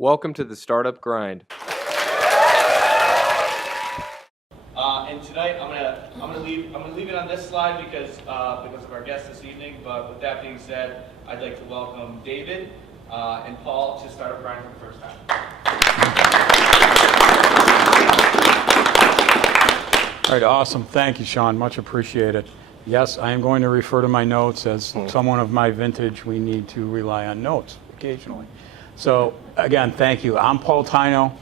Welcome to the Startup Grind. And tonight I'm gonna leave it on this slide because of our guest this evening. But with that being said, I'd like to welcome David and Paul to Startup Grind for the first time. All right, awesome. Thank you, Sean. Much appreciated. Yes, I am going to refer to my notes. As someone of my vintage, we need to rely on notes occasionally. So again, thank you. I'm Paul Tino.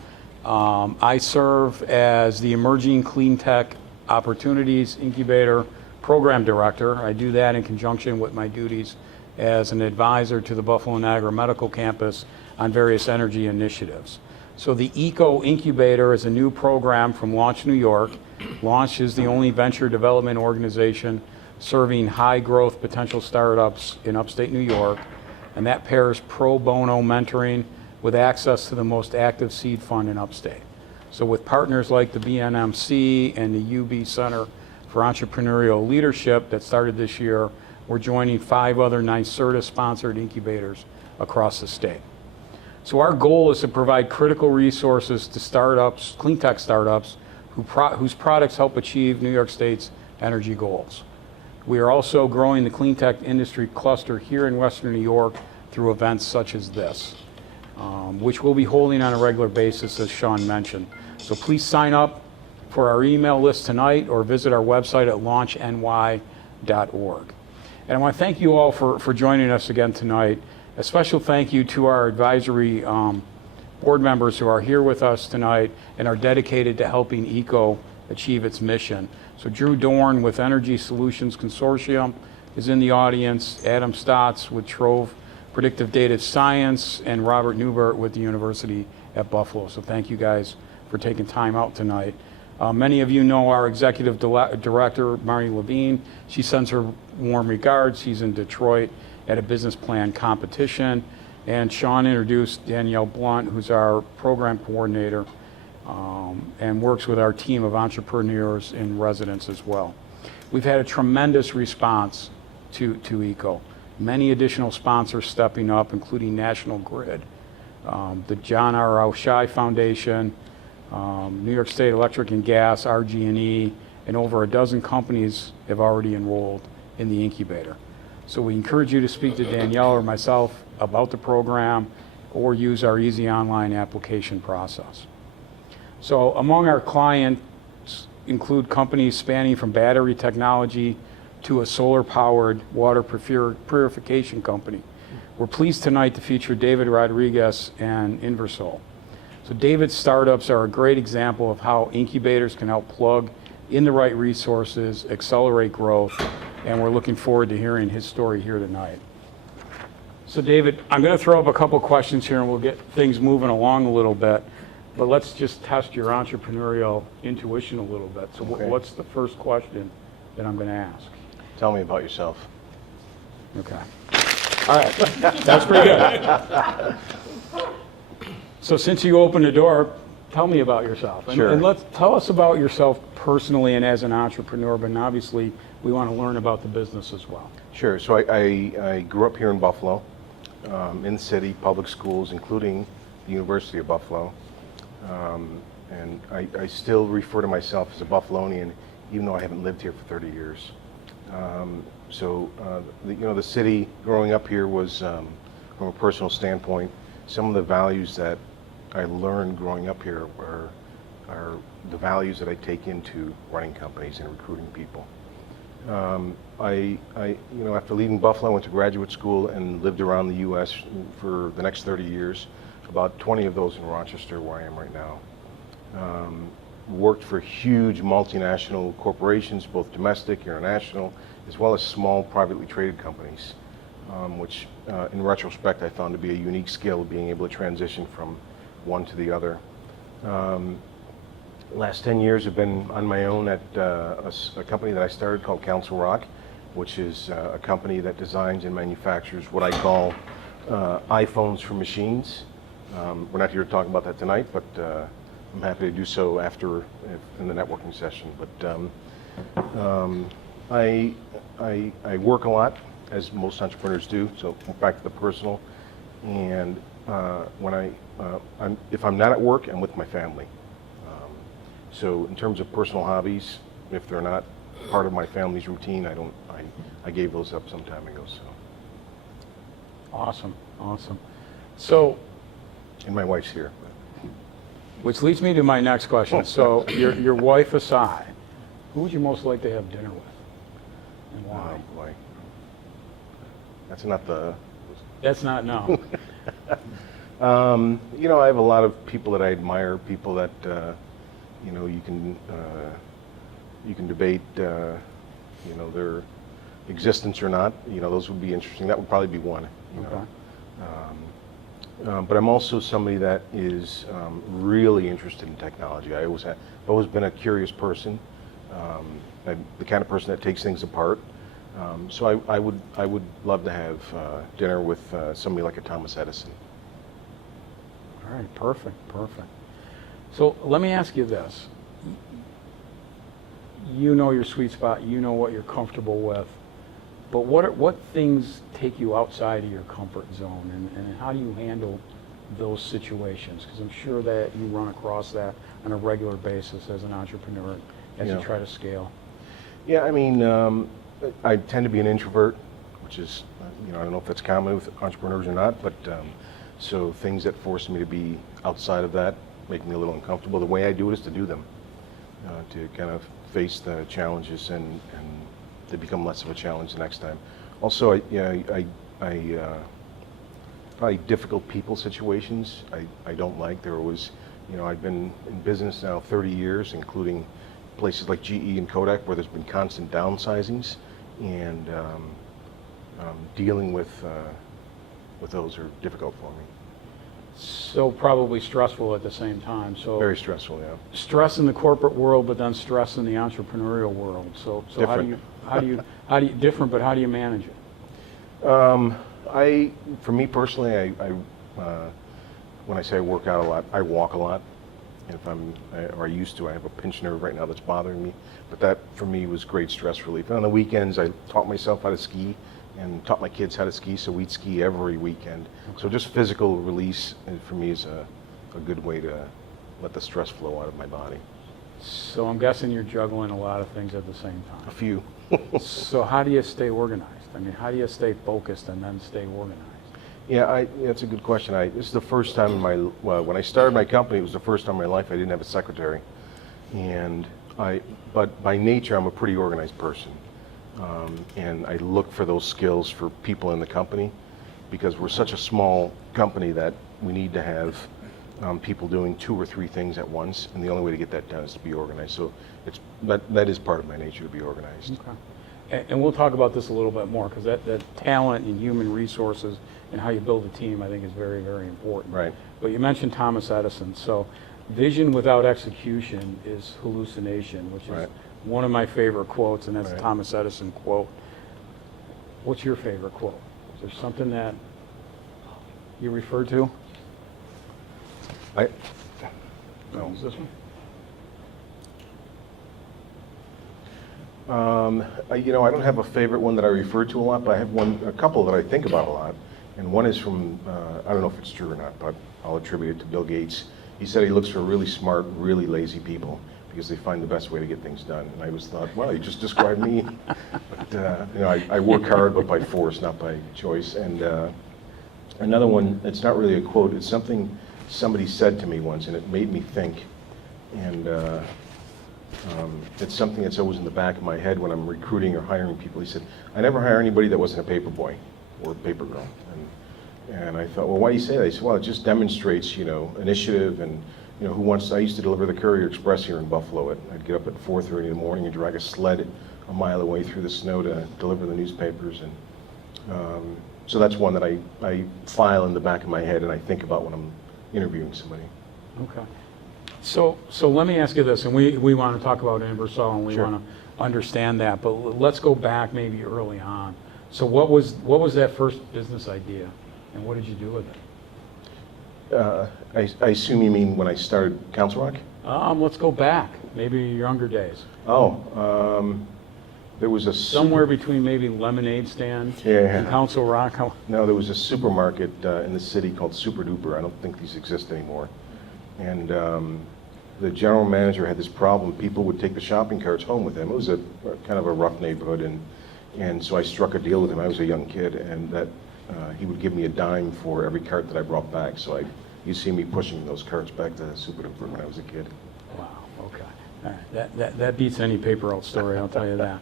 I serve as the Emerging Clean Tech Opportunities Incubator Program Director. I do that in conjunction with my duties as an advisor to the Buffalo Niagara Medical Campus on various energy initiatives. So the ECO Incubator is a new program from Launch New York. Launch is the only venture development organization serving high growth potential startups in upstate New York, and that pairs pro bono mentoring with access to the most active seed fund in upstate. So with partners like the BNMC and the UB Center for Entrepreneurial Leadership that started this year, we're joining 5 other NYSERDA sponsored incubators across the state. So our goal is to provide critical resources to startups, clean tech startups, whose products help achieve New York State's energy goals. We are also growing the clean tech industry cluster here in Western New York through events such as this, which we'll be holding on a regular basis, as Sean mentioned. So please sign up for our email list tonight or visit our website at launchny.org. And I want to thank you all for joining us again tonight. A special thank you to our advisory board members who are here with us tonight and are dedicated to helping ECO achieve its mission. So Drew Dorn with Energy Solutions Consortium is in the audience, Adam Stotz with Trove Predictive Data Science, and Robert Newbert with the University at Buffalo. So thank you guys for taking time out tonight. Many of you know our executive director, Marnie Levine. She sends her warm regards. She's in Detroit at a business plan competition. And Sean introduced Danielle Blunt, who's our program coordinator, and works with our team of entrepreneurs in residence as well. We've had a tremendous response to ECO. Many additional sponsors stepping up, including National Grid, the John R. O'Shea Foundation, New York State Electric and Gas, RG&E, and over a dozen companies have already enrolled in the incubator. So we encourage you to speak to Danielle or myself about the program or use our easy online application process. So among our clients include companies spanning from battery technology to a solar-powered water purification company. We're pleased tonight to feature David Rodriguez and inverSOL. So David's startups are a great example of how incubators can help plug in the right resources, accelerate growth, and we're looking forward to hearing his story here tonight. So David, I'm going to throw up a couple questions here and we'll get things moving along a little bit, but let's just test your entrepreneurial intuition a little bit. So Okay. What's the first question that I'm going to ask? Tell me about yourself. Okay. All right, that's pretty good. So since you opened the door, tell me about yourself. Sure. And tell us about yourself personally and as an entrepreneur, but obviously we want to learn about the business as well. Sure. So I grew up here in Buffalo, in the city, public schools, including the University of Buffalo. And I still refer to myself as a Buffalonian, even though I haven't lived here for 30 years. The city growing up here was, from a personal standpoint, some of the values that I learned growing up here are the values that I take into running companies and recruiting people. After leaving Buffalo, I went to graduate school and lived around the U.S. for the next 30 years, about 20 of those in Rochester, where I am right now. Worked for huge multinational corporations, both domestic, international, as well as small privately traded companies, which in retrospect I found to be a unique skill, being able to transition from one to the other. Last 10 years have been on my own at a company that I started called Council Rock, which is a company that designs and manufactures what I call iPhones for machines. We're not here to talk about that tonight, but I'm happy to do so after in the networking session. But I work a lot, as most entrepreneurs do, so back to the personal. And if I'm not at work, I'm with my family. So in terms of personal hobbies, if they're not part of my family's routine, I gave those up some time ago. So. Awesome, awesome. So, And my wife's here. which leads me to my next question. So, your wife aside, who would you most like to have dinner with, and why? Oh boy, that's not the. That's not no. You know, I have a lot of people that I admire, people that you know, you can debate you know, their existence or not. You know, those would be interesting. That would probably be one. You know. But I'm also somebody that is really interested in technology. I've always been a curious person. I'm the kind of person that takes things apart. So I would love to have dinner with somebody like a Thomas Edison. All right, perfect, perfect. So let me ask you this. You know your sweet spot, you know what you're comfortable with, but what things take you outside of your comfort zone, and how do you handle those situations? Because I'm sure that you run across that on a regular basis as an entrepreneur as you try to scale. Yeah, I mean, I tend to be an introvert, which is, you know, I don't know if that's common with entrepreneurs or not, but so things that force me to be outside of that make me a little uncomfortable. The way I do it is to do them, to kind of face the challenges and they become less of a challenge the next time. Also, probably difficult people situations I don't like. They're always, you know, I've been in business now 30 years, including places like GE and Kodak, where there's been constant downsizings, and dealing with those are difficult for me. So probably stressful at the same time. So Very stressful, yeah. stress in the corporate world, but then stress in the entrepreneurial world. So Different. how do you different, but how do you manage it? For me personally, when I say I work out a lot, I walk a lot. If I used to, I have a pinched nerve right now that's bothering me. But that, for me, was great stress relief. And on the weekends, I taught myself how to ski and taught my kids how to ski, so we'd ski every weekend. So just physical release, for me, is a good way to let the stress flow out of my body. So I'm guessing you're juggling a lot of things at the same A time. few. So how do you stay organized? I mean, how do you stay focused and then stay organized? Yeah, that's a good question. This is the first time in when I started my company, it was the first time in my life I didn't have a secretary. But by nature, I'm a pretty organized person. And I look for those skills for people in the company, because we're such a small company that we need to have people doing 2 or 3 things at once, and the only way to get that done is to be organized. So that is part of my nature, to be organized. Okay. And we'll talk about this a little bit more, because that talent and human resources and how you build a team, I think, is very, very important. Right. But you mentioned Thomas Edison. So vision without execution is hallucination, which is Right. one of my favorite quotes, and that's Right. a Thomas Edison quote. What's your favorite quote? Is there something that you refer to? No. Is this one? You know, I don't have a favorite one that I refer to a lot, but I have a couple that I think about a lot. And one is from, I don't know if it's true or not, but I'll attribute it to Bill Gates. He said he looks for really smart, really lazy people, because they find the best way to get things done. And I always thought, well, you just described me. But, you know, I work hard, but by force, not by choice. And another one, it's not really a quote, it's something somebody said to me once, and it made me think. And it's something that's always in the back of my head when I'm recruiting or hiring people. He said, I never hire anybody that wasn't a paper boy or a paper girl. And I thought, well, why do you say that? He said, well, it just demonstrates, you know, initiative. And, you know, I used to deliver the Courier Express here in Buffalo. I'd get up at 4:30 in the morning and drag a sled a mile away through the snow to deliver the newspapers. And so that's one that I file in the back of my head and I think about when I'm interviewing somebody. Okay. So let me ask you this, and we want to talk about inverSOL, and we Sure. want to understand that, but let's go back maybe early on. So what was that first business idea, and what did you do with it? I assume you mean when I started Council Rock? Let's go back, maybe your younger days. There was a Somewhere between maybe Lemonade Stand Yeah. and Council Rock. No, there was a supermarket in the city called Super Duper. I don't think these exist anymore. And the general manager had this problem. People would take the shopping carts home with them. It was a kind of a rough neighborhood, and so I struck a deal with him. I was a young kid, and that he would give me a dime for every cart that I brought back. So you see me pushing those carts back to Super Duper when I was a kid. Wow, okay. All right. That beats any paper route story, I'll tell you that.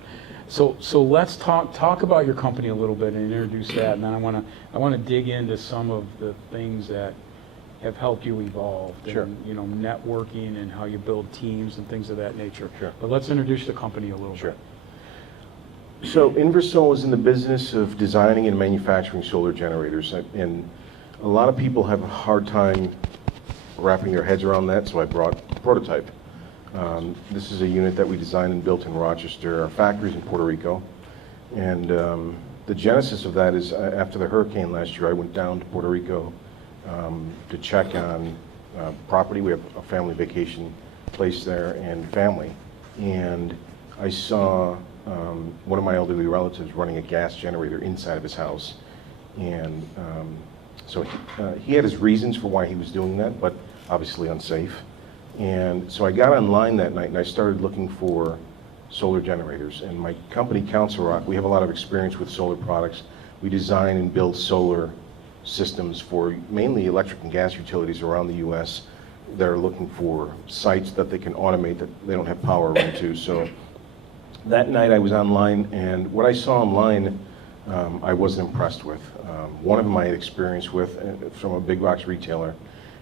So let's talk about your company a little bit and introduce that, and then I want to dig into some of the things that have helped you evolve, Sure. and networking and how you build teams and things of that nature. Sure. But let's introduce the company a little Sure. bit. So inverSOL is in the business of designing and manufacturing solar generators, and a lot of people have a hard time wrapping their heads around that, so I brought a prototype. This is a unit that we designed and built in Rochester. Our factory's in Puerto Rico, and the genesis of that is after the hurricane last year, I went down to Puerto Rico to check on property. We have a family vacation place there and family, and I saw one of my elderly relatives running a gas generator inside of his house, and so he had his reasons for why he was doing that, but obviously unsafe. And so I got online that night and I started looking for solar generators. And my company, Council Rock, we have a lot of experience with solar products. We design and build solar systems for mainly electric and gas utilities around the U.S. that are looking for sites that they can automate that they don't have power run to. So that night I was online, and what I saw online I wasn't impressed with. One of them I had experience with from a big box retailer,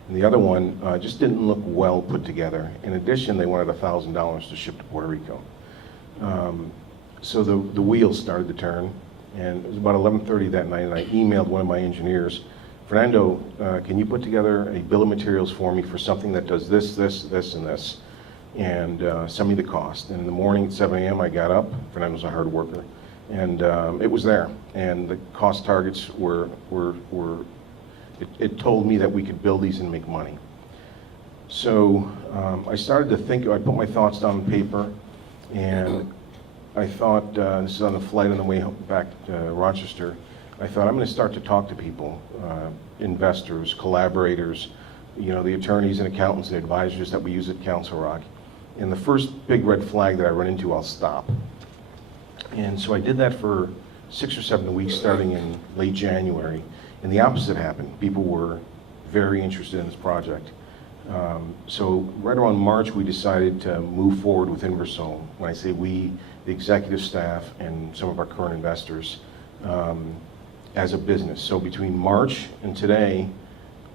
and the other one just didn't look well put together. In addition, they wanted $1,000 to ship to Puerto Rico. So the wheels started to turn, and it was about 11:30 that night, and I emailed one of my engineers, Fernando, can you put together a bill of materials for me for something that does this, this, this, and this, and send me the cost. And in the morning at 7 a.m. I got up. Fernando's a hard worker, and it was there, and the cost targets were it told me that we could build these and make money. So I started to think, I put my thoughts down on paper, and I thought, this is on the flight on the way back to Rochester, I thought I'm going to start to talk to people, investors, collaborators, the attorneys and accountants and advisors that we use at Council Rock. And the first big red flag that I run into, I'll stop. And so I did that for 6 or 7 weeks starting in late January, and the opposite happened. People were very interested in this project. So right around March, we decided to move forward with inverSOL. When I say we, the executive staff and some of our current investors, as a business. So between March and today,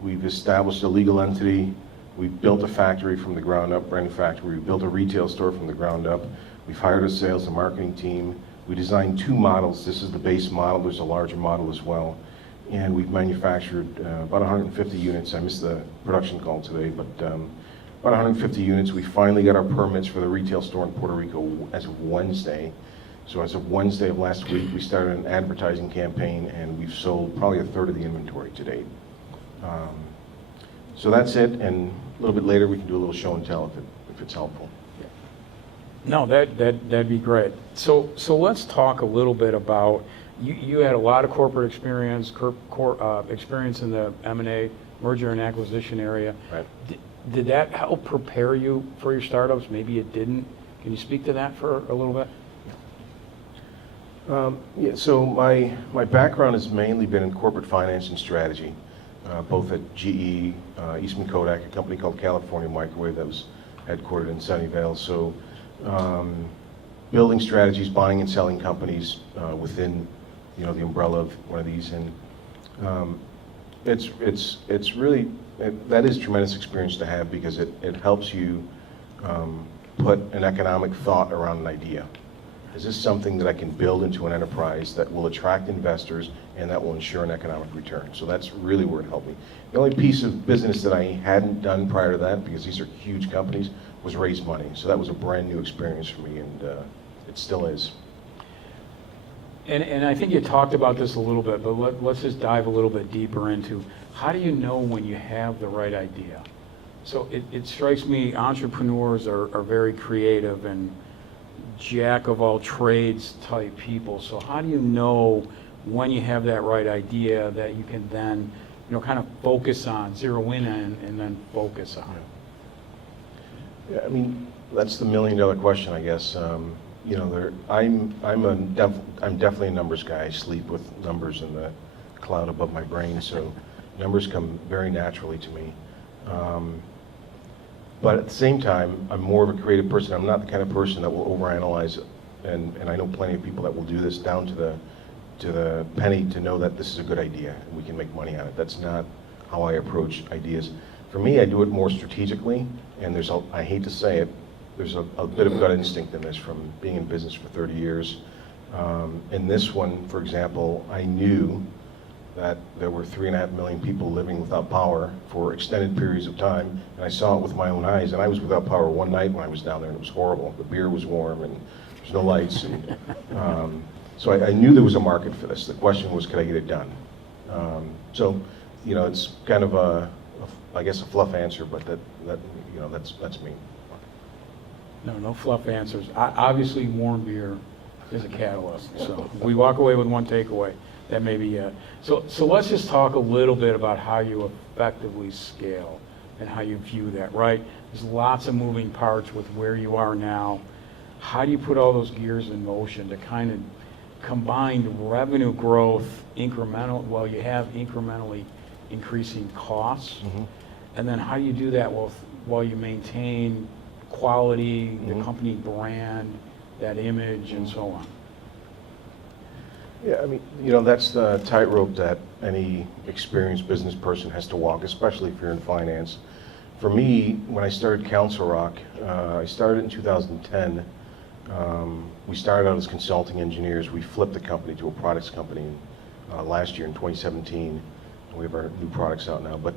we've established a legal entity. We've built a factory from the ground up, brand new factory. We've built a retail store from the ground up. We've hired a sales and marketing team. We designed 2 models. This is the base model. There's a larger model as well. And we've manufactured about 150 units. I missed the production call today, but about 150 units. We finally got our permits for the retail store in Puerto Rico as of Wednesday. So as of Wednesday of last week, we started an advertising campaign, and we've sold probably 1/3 of the inventory to date. So that's it, and a little bit later we can do a little show and tell if it's helpful. No, that'd be great. So let's talk a little bit about, you had a lot of corporate experience, experience in the M&A, merger and acquisition area. Right. Did that help prepare you for your startups? Maybe it didn't. Can you speak to that for a little bit? Yeah, so my background has mainly been in corporate finance and strategy, both at GE, Eastman Kodak, a company called California Microwave that was headquartered in Sunnyvale. So building strategies, buying and selling companies within the umbrella of one of these, and it's really, that is tremendous experience to have, because it helps you put an economic thought around an idea. Is this something that I can build into an enterprise that will attract investors and that will ensure an economic return? So that's really where it helped me. The only piece of business that I hadn't done prior to that, because these are huge companies, was raise money. So that was a brand new experience for me, and it still is. And I think you talked about this a little bit, but let's just dive a little bit deeper into, how do you know when you have the right idea? So it strikes me entrepreneurs are very creative, and jack of all trades type people. So how do you know when you have that right idea that you can then, kind of focus on, zero in on, and then focus on? Yeah, I mean, that's the million-dollar question, I guess. I'm definitely a numbers guy. I sleep with numbers in the cloud above my brain, so numbers come very naturally to me. But at the same time, I'm more of a creative person. I'm not the kind of person that will overanalyze it, and I know plenty of people that will do this down to the penny to know that this is a good idea and we can make money on it. That's not how I approach ideas. For me, I do it more strategically, and I hate to say it, there's a bit of gut instinct in this from being in business for 30 years. In this one, for example, I knew that there were 3.5 million people living without power for extended periods of time, and I saw it with my own eyes, and I was without power one night when I was down there, and it was horrible. The beer was warm, and there's no lights, and so I knew there was a market for this. The question was, could I get it done? It's kind of I guess a fluff answer, but that's me. No fluff answers. Obviously, warm beer is a catalyst. So we walk away with one takeaway. That may be it. So let's just talk a little bit about how you effectively scale and how you view that, right? There's lots of moving parts with where you are now. How do you put all those gears in motion to kind of combine revenue growth while you have incrementally increasing costs? Mm-hmm. And then how do you do that while you maintain quality, the company brand, that image, and so on? Yeah, I mean, that's the tightrope that any experienced business person has to walk, especially if you're in finance. For me, when I started Council Rock, I started in 2010. We started out as consulting engineers. We flipped the company to a products company last year in 2017. We have our new products out now. But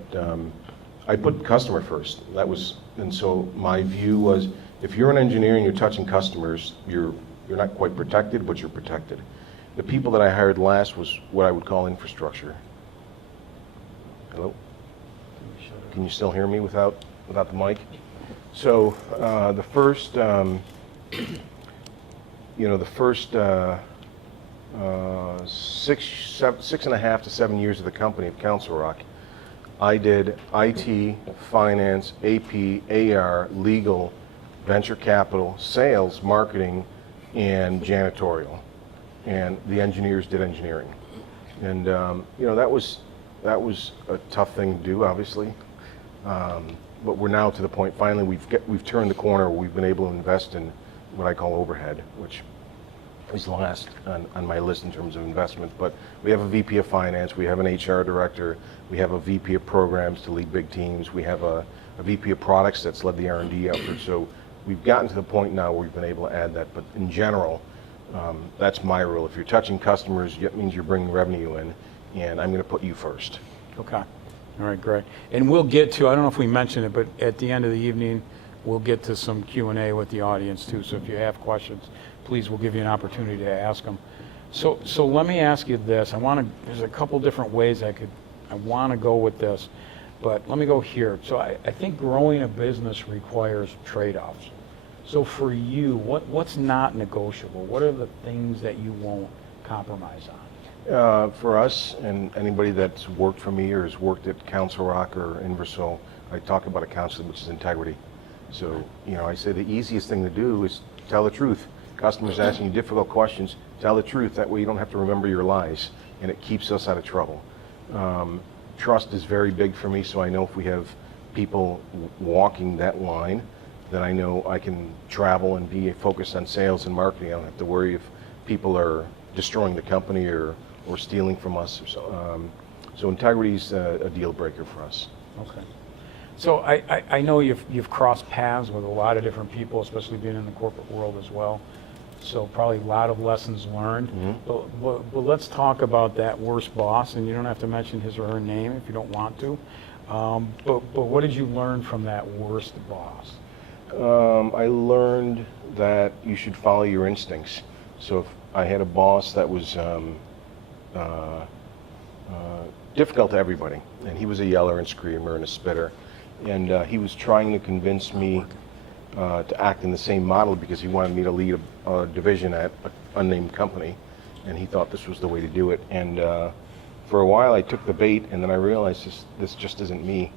I put customer first. And so my view was, if you're an engineer and you're touching customers, you're not quite protected, but you're protected. The people that I hired last was what I would call infrastructure. Hello? Can you still hear me without the mic? So the first 6.5 to 7 years of the company of Council Rock, I did IT, finance, AP, AR, legal, venture capital, sales, marketing, and janitorial. And the engineers did engineering. And that was a tough thing to do, obviously. But we're now to the point, finally, we've turned the corner where we've been able to invest in what I call overhead, which is last on my list in terms of investment. But we have a VP of finance, we have an HR director, we have a VP of programs to lead big teams, we have a VP of products that's led the R&D effort. So we've gotten to the point now where we've been able to add that. But in general, that's my rule. If you're touching customers, it means you're bringing revenue in, and I'm going to put you first. Okay. All right, great. And we'll get to, I don't know if we mentioned it, but at the end of the evening, we'll get to some Q&A with the audience too. So if you have questions, please, we'll give you an opportunity to ask them. So let me ask you this. There's a couple different ways I want to go with this, but let me go here. So I think growing a business requires trade-offs. So for you, what's not negotiable? What are the things that you won't compromise on? For us, and anybody that's worked for me or has worked at Council Rock or inverSOL, I talk about a concept which is integrity. So, I say the easiest thing to do is tell the truth. Customers asking you difficult questions, tell the truth. That way you don't have to remember your lies, and it keeps us out of trouble. Trust is very big for me, so I know if we have people walking that line, then I know I can travel and be focused on sales and marketing. I don't have to worry if people are destroying the company or stealing from us. So integrity is a deal breaker for us. Okay. So I know you've crossed paths with a lot of different people, especially being in the corporate world as well. So probably a lot of lessons learned. Mm-hmm. But let's talk about that worst boss, and you don't have to mention his or her name if you don't want to. But what did you learn from that worst boss? I learned that you should follow your instincts. So if I had a boss that was difficult to everybody, and he was a yeller and screamer and a spitter, and he was trying to convince me to act in the same model because he wanted me to lead a division at an unnamed company, and he thought this was the way to do it. And for a while, I took the bait, and then I realized this just isn't me.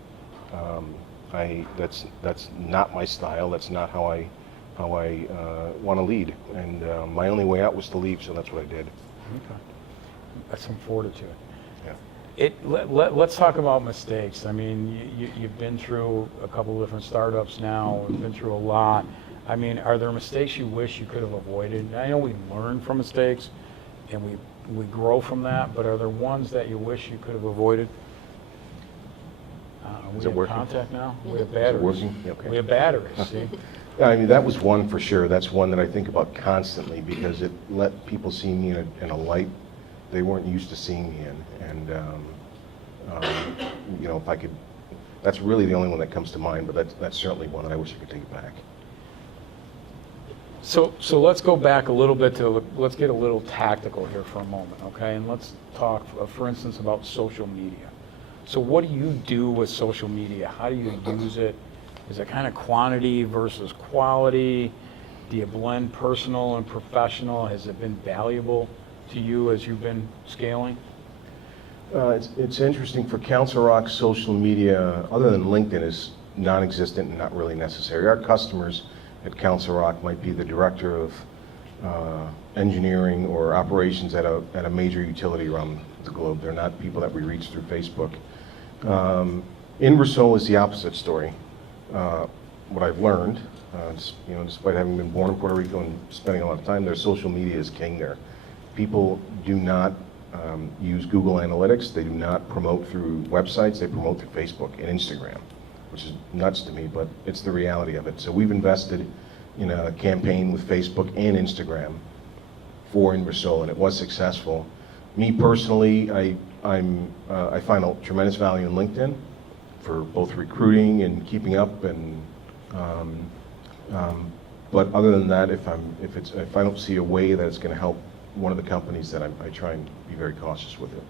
That's not my style. That's not how I want to lead. And my only way out was to leave, so that's what I did. Okay. That's some fortitude. Yeah. Let's talk about mistakes. I mean, you've been through a couple of different startups now, you've been through a lot. I mean, are there mistakes you wish you could have avoided? I know we learn from mistakes and we grow from that, but are there ones that you wish you could have avoided? Is it working? Contact now? We have Is it batteries. working? Okay. We have batteries, see? Yeah, I mean, that was one for sure. That's one that I think about constantly because it let people see me in a light they weren't used to seeing me in. And, you know, if I could, that's really the only one that comes to mind, but that's certainly one that I wish I could take back. So let's go back a little bit let's get a little tactical here for a moment, okay? And let's talk, for instance, about social media. So what do you do with social media? How do you use it? Is it kind of quantity versus quality? Do you blend personal and professional? Has it been valuable to you as you've been scaling? It's interesting for Council Rock. Social media, other than LinkedIn, is non-existent and not really necessary. Our customers at Council Rock might be the director of engineering or operations at a major utility around the globe. They're not people that we reach through Facebook. inverSOL is the opposite story. What I've learned, you know, despite having been born in Puerto Rico and spending a lot of time there, social media is king there. People do not use Google Analytics. They do not promote through websites. They promote through Facebook and Instagram, which is nuts to me, but it's the reality of it. So we've invested in a campaign with Facebook and Instagram for inverSOL, and it was successful. Me personally, I find a tremendous value in LinkedIn for both recruiting and keeping up, and but other than that, if I don't see a way that it's going to help one of the companies, that I try and be very cautious with it.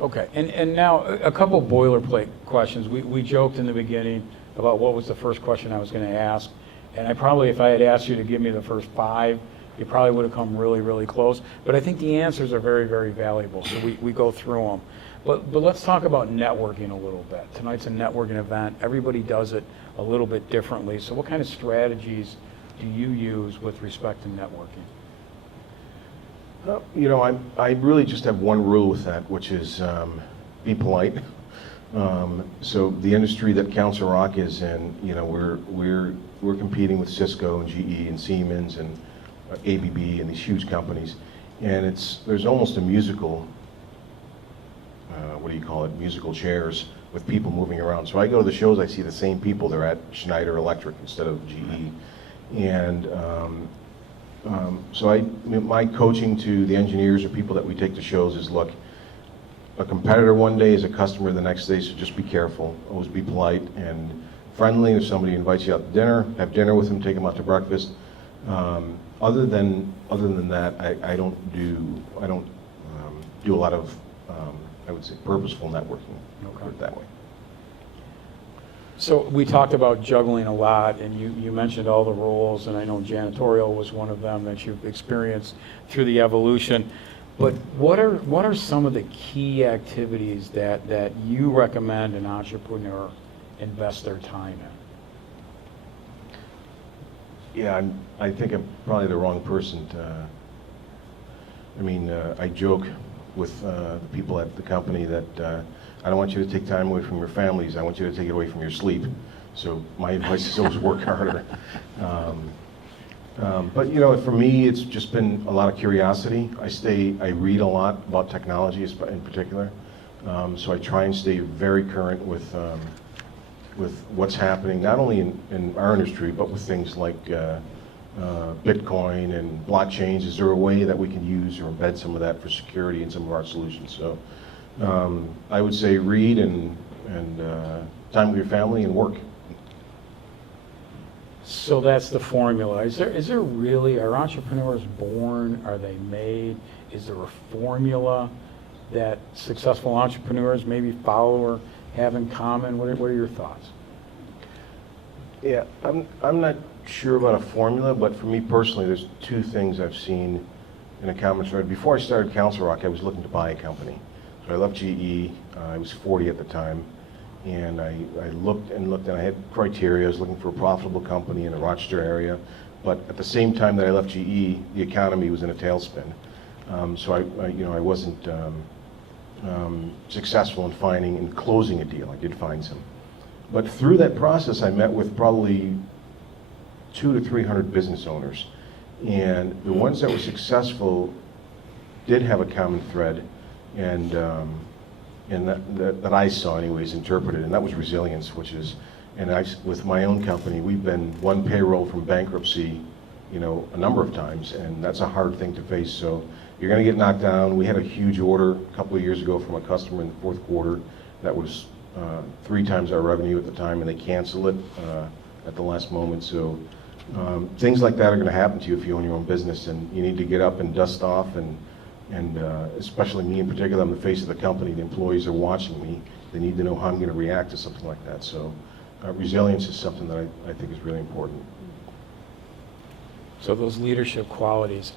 Okay, and now a couple boilerplate questions. We joked in the beginning about what was the first question I was going to ask, and if I had asked you to give me the first 5, you probably would have come really, really close. But I think the answers are very, very valuable, so we go through them. But let's talk about networking a little bit. Tonight's a networking event. Everybody does it a little bit differently. So what kind of strategies do you use with respect to networking? You know, I really just have one rule with that, which is be polite. So the industry that Council Rock is in, you know, we're competing with Cisco and GE and Siemens and ABB and these huge companies, and there's almost a musical, what do you call it, musical chairs with people moving around. So I go to the shows, I see the same people. They're at Schneider Electric instead of GE, and so my coaching to the engineers or people that we take to shows is, look, a competitor one day is a customer the next day, so just be careful. Always be polite and friendly. If somebody invites you out to dinner, have dinner with them, take them out to breakfast. Other than that, I don't do a lot of I would say purposeful networking. Put it that way. So we talked about juggling a lot, and you mentioned all the roles, and I know janitorial was one of them that you've experienced through the evolution. But what are some of the key activities that you recommend an entrepreneur invest their time in? Yeah, I think I'm probably the wrong person to. I joke with the people at the company that I don't want you to take time away from your families. I want you to take it away from your sleep. So my advice is always work harder. But you know, for me, it's just been a lot of curiosity. I read a lot about technology in particular. So I try and stay very current with what's happening, not only in our industry, but with things like Bitcoin and blockchains. Is there a way that we can use or embed some of that for security in some of our solutions? So I would say read and time with your family and work. So that's the formula. Is there really, are entrepreneurs born? Are they made? Is there a formula that successful entrepreneurs maybe follow or have in common? What are your thoughts? Yeah, I'm not sure about a formula, but for me personally, there's two things I've seen in a common thread. Before I started Council Rock, I was looking to buy a company. So I left GE, I was 40 at the time, and I looked and looked, and I had criteria. I was looking for a profitable company in the Rochester area, but at the same time that I left GE, the economy was in a tailspin. So I wasn't successful in finding and closing a deal. I did find some. But through that process, I met with probably 200 to 300 business owners. And the ones that were successful did have a common thread, and that I saw anyways, interpreted, and that was resilience, which is, and with my own company, we've been one payroll from bankruptcy, a number of times, and that's a hard thing to face. So you're going to get knocked down. We had a huge order a couple of years ago from a customer in the fourth quarter that was 3 times our revenue at the time, and they canceled it at the last moment. So things like that are going to happen to you if you own your own business, and you need to get up and dust off, and especially me in particular, I'm the face of the company. The employees are watching me. They need to know how I'm going to react to something like that. So resilience is something that I think is really important. So those leadership qualities,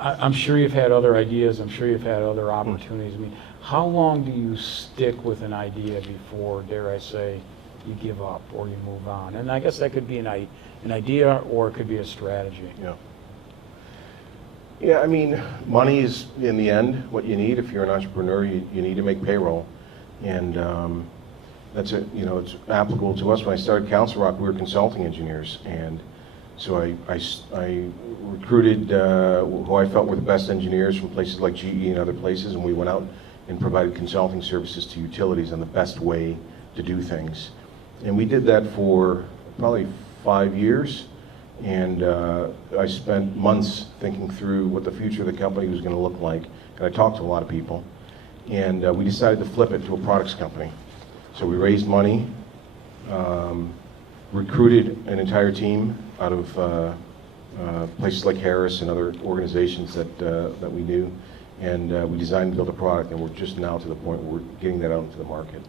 I'm sure you've had other ideas. I'm sure you've had other opportunities. I mean, how long do you stick with an idea before, dare I say, you give up or you move on? And I guess that could be an idea, or it could be a strategy. Yeah. Yeah, I mean, money is, in the end, what you need. If you're an entrepreneur, you need to make payroll. And that's it's applicable to us. When I started Council Rock, we were consulting engineers. And so I recruited who I felt were the best engineers from places like GE and other places, and we went out and provided consulting services to utilities on the best way to do things. And we did that for probably 5 years, and I spent months thinking through what the future of the company was going to look like, and I talked to a lot of people, and we decided to flip it to a products company. So we raised money, recruited an entire team out of places like Harris and other organizations that we knew, and we designed and built a product, and we're just now to the point where we're getting that out into the market.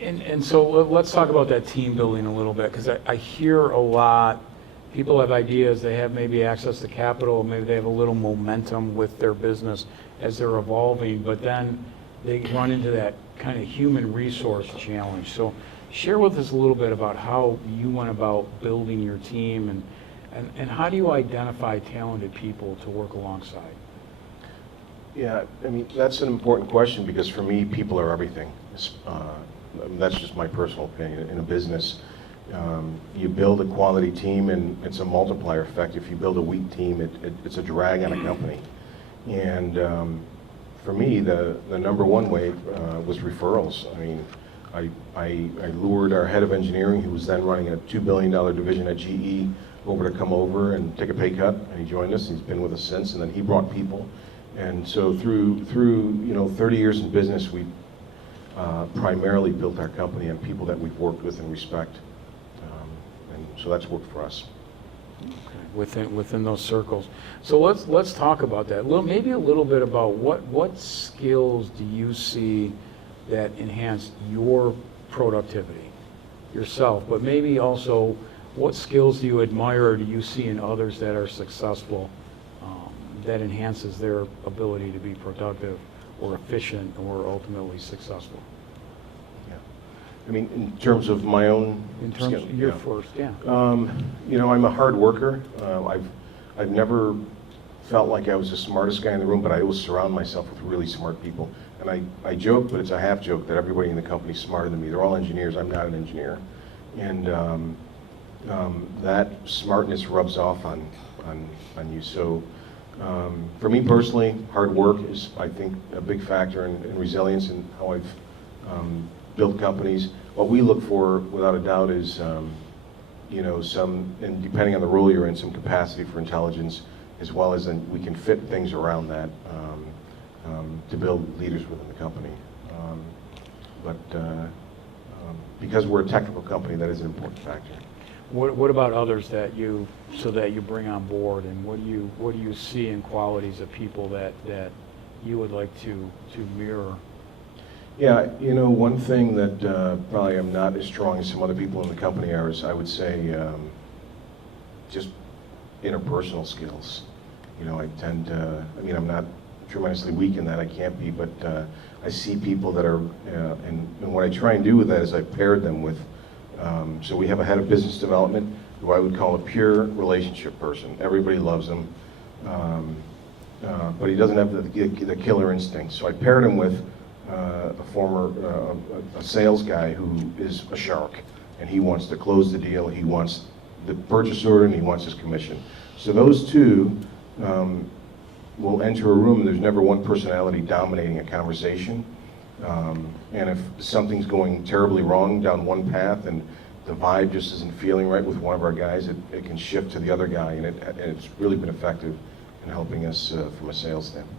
And so let's talk about that team building a little bit, because I hear a lot, people have ideas, they have maybe access to capital, maybe they have a little momentum with their business as they're evolving, but then they run into that kind of human resource challenge. So share with us a little bit about how you went about building your team, and how do you identify talented people to work alongside? Yeah, I mean, that's an important question, because for me, people are everything. That's just my personal opinion. In a business, you build a quality team, and it's a multiplier effect. If you build a weak team, it's a drag on a company. And for me, the number one way was referrals. I mean, I lured our head of engineering, who was then running a $2 billion division at GE, over to come over and take a pay cut, and he joined us. He's been with us since, and then he brought people. And so through 30 years in business, we primarily built our company on people that we've worked with and respect, and so that's worked for us. Okay. Within those circles. So let's talk about that. Maybe a little bit about what skills do you see that enhance your productivity yourself, but maybe also what skills do you admire or do you see in others that are successful that enhances their ability to be productive or efficient or ultimately successful? Yeah. I mean, in terms of my own skills, you're first, yeah. I'm a hard worker. I've never felt like I was the smartest guy in the room, but I always surround myself with really smart people. And I joke, but it's a half joke, that everybody in the company is smarter than me. They're all engineers. I'm not an engineer. And that smartness rubs off on you. So for me personally, hard work is, I think, a big factor in resilience and how I've built companies. What we look for, without a doubt, is and depending on the role you're in, some capacity for intelligence, as well as then we can fit things around that to build leaders within the company. Because we're a technical company, that is an important factor. What about others that you bring on board, and what do you see in qualities of people that you would like to mirror? Yeah, you know, one thing that probably I'm not as strong as some other people in the company are is, I would say, just interpersonal skills. You know, I tend to, I mean, I'm not tremendously weak in that, I can't be, but I see people that are, and what I try and do with that is I paired them with, so we have a head of business development who I would call a pure relationship person. Everybody loves him, but he doesn't have the killer instinct. So I paired him with a sales guy who is a shark, and he wants to close the deal, he wants the purchase order, and he wants his commission. So those two will enter a room and there's never one personality dominating a conversation. And if something's going terribly wrong down one path and the vibe just isn't feeling right with one of our guys, it can shift to the other guy, and it's really been effective in helping us from a sales standpoint.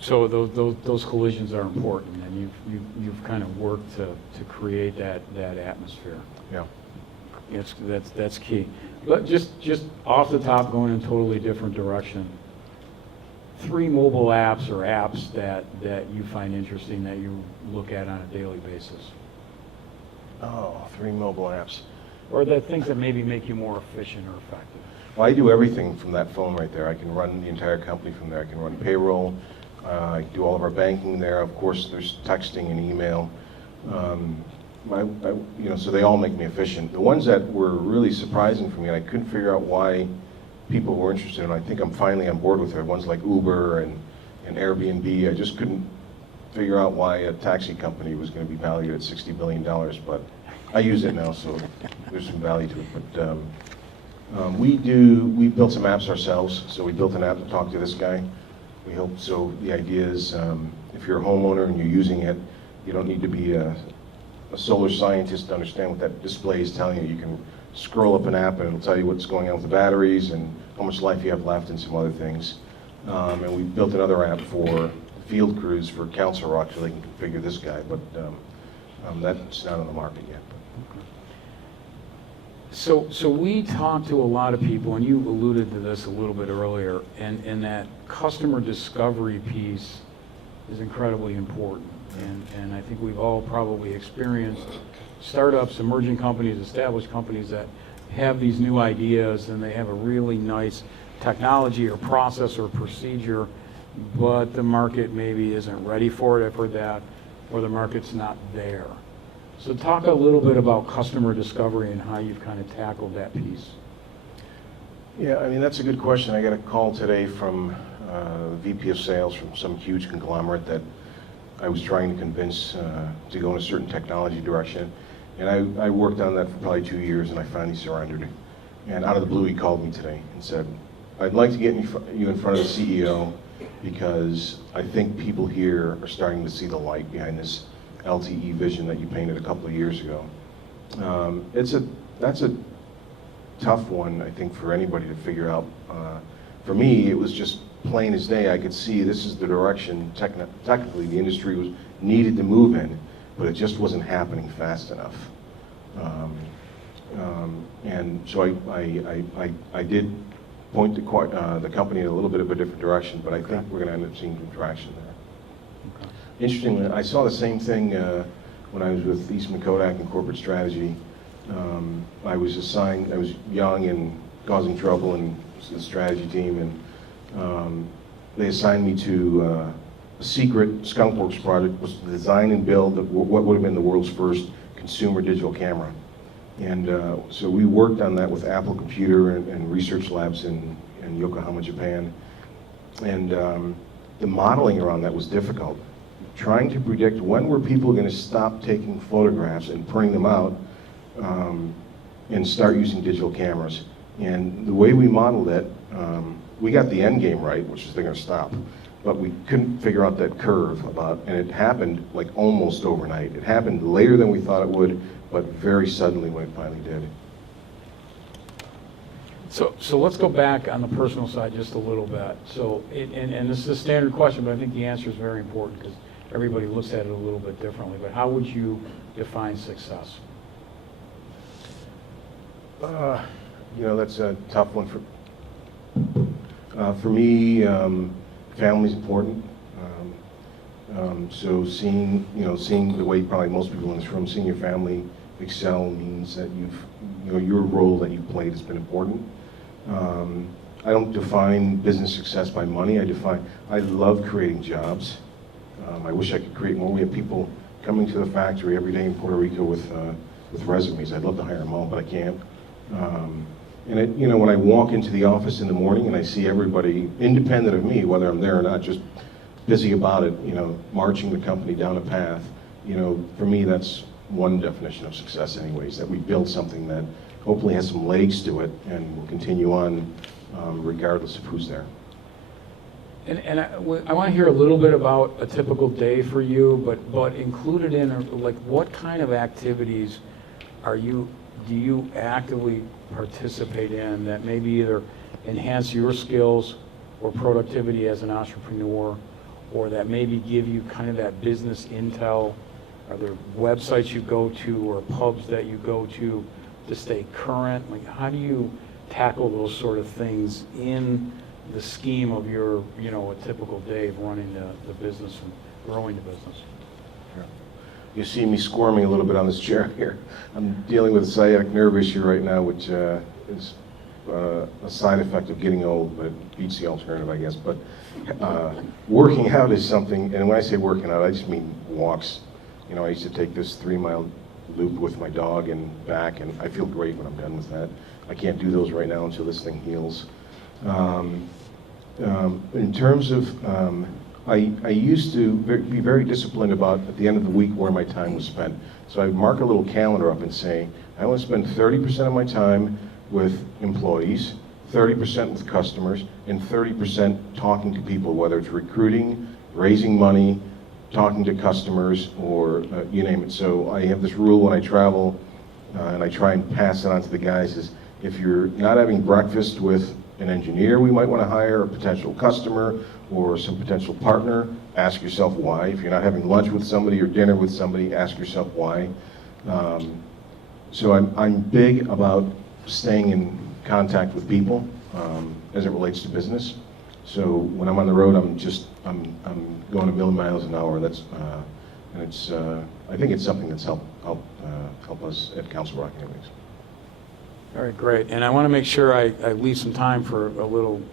So those collisions are important, and you've kind of worked to create that atmosphere. Yeah. That's key. But just off the top, going in a totally different direction, 3 mobile apps or apps that you find interesting that you look at on a daily basis. Oh, 3 mobile apps. Or the things that maybe make you more efficient or effective. Well, I do everything from that phone right there. I can run the entire company from there. I can run payroll. I do all of our banking there. Of course, there's texting and email. You know, so they all make me efficient. The ones that were really surprising for me, and I couldn't figure out why people were interested in, I think I'm finally on board with it. Ones like Uber and Airbnb. I just couldn't figure out why a taxi company was going to be valued at $60 billion, but I use it now, so there's some value to it. But we built some apps ourselves. So we built an app to talk to this guy. We hope, so the idea is, if you're a homeowner and you're using it, you don't need to be a solar scientist to understand what that display is telling you. You can scroll up an app and it'll tell you what's going on with the batteries and how much life you have left and some other things. And we built another app for field crews for Council Rock so they can configure this guy, but that's not on the market yet. So we talk to a lot of people, and you alluded to this a little bit earlier, and that customer discovery piece is incredibly important. And I think we've all probably experienced startups, emerging companies, established companies that have these new ideas and they have a really nice technology or process or procedure, but the market maybe isn't ready for it, I've heard that, or the market's not there. So talk a little bit about customer discovery and how you've kind of tackled that piece. Yeah, I mean, that's a good question. I got a call today from the VP of sales from some huge conglomerate that I was trying to convince to go in a certain technology direction. And I worked on that for probably 2 years, and I finally surrendered. And out of the blue, he called me today and said, I'd like to get you in front of the CEO because I think people here are starting to see the light behind this LTE vision that you painted a couple of years ago. That's a tough one, I think, for anybody to figure out. For me, it was just plain as day. I could see this is the direction technically the industry needed to move in, but it just wasn't happening fast enough. And so I did point the company in a little bit of a different direction, but I think we're going to end up seeing some traction there. Okay. Interestingly, I saw the same thing when I was with Eastman Kodak in corporate strategy. I was young and causing trouble in the strategy team, and they assigned me to a secret skunkworks project, was to design and build what would have been the world's first consumer digital camera. And so we worked on that with Apple Computer and research labs in Yokohama, Japan. And the modeling around that was difficult. Trying to predict when were people going to stop taking photographs and printing them out and start using digital cameras. And the way we modeled it, we got the end game right, which is they're going to stop. But we couldn't figure out that curve and it happened like almost overnight. It happened later than we thought it would, but very suddenly when it finally did. So let's go back on the personal side just a little bit. So, and this is a standard question, but I think the answer is very important because everybody looks at it a little bit differently. But how would you define success? You know, that's a tough one for me. Family's important. So seeing the way probably most people in this room, seeing your family excel means that your role that you played has been important. I don't define business success by money. I love creating jobs. I wish I could create more. We have people coming to the factory every day in Puerto Rico with resumes. I'd love to hire them all, but I can't. And when I walk into the office in the morning and I see everybody, independent of me, whether I'm there or not, just busy about it, marching the company down a path, for me that's one definition of success anyways, that we build something that hopefully has some legs to it and will continue on regardless of who's there. And I want to hear a little bit about a typical day for you, but included in, like, what kind of activities do you actively participate in that maybe either enhance your skills or productivity as an entrepreneur, or that maybe give you kind of that business intel? Are there websites you go to or pubs that you go to stay current? Like, how do you tackle those sort of things in the scheme of your, a typical day of running the business and growing the business? Sure. You see me squirming a little bit on this chair here. I'm dealing with a sciatic nerve issue right now, which is a side effect of getting old, but it beats the alternative, I guess. But working out is something, and when I say working out, I just mean walks. I used to take this 3-mile loop with my dog and back, and I feel great when I'm done with that. I can't do those right now until this thing heals. In terms of, I used to be very disciplined about, at the end of the week, where my time was spent. So I mark a little calendar up and say, I want to spend 30% of my time with employees, 30% with customers, and 30% talking to people, whether it's recruiting, raising money, talking to customers, or you name it. So I have this rule when I travel, and I try and pass it on to the guys, is if you're not having breakfast with an engineer we might want to hire, a potential customer, or some potential partner, ask yourself why. If you're not having lunch with somebody or dinner with somebody, ask yourself why. So I'm big about staying in contact with people as it relates to business. So when I'm on the road, I'm going a million miles an hour. That's and it's I think it's something that's helped us at Council Rock anyways. All right, great. And I want to make sure I leave some time for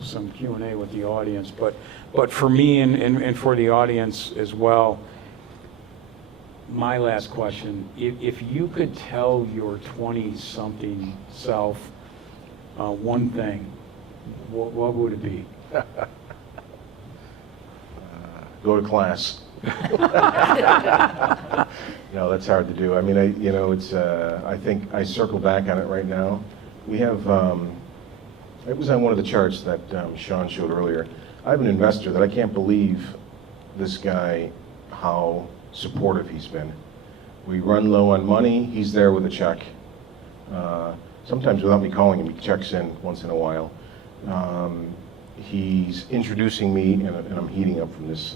some Q&A with the audience. But for me and for the audience as well, my last question, if you could tell your 20-something self one thing, what would it be? Go to class. That's hard to do. I mean, it's. I think I circle back on it right now. We have. It was on one of the charts that Sean showed earlier. I have an investor that I can't believe this guy, how supportive he's been. We run low on money. He's there with a check. Sometimes without me calling him, he checks in once in a while. He's introducing me, and I'm heating up from this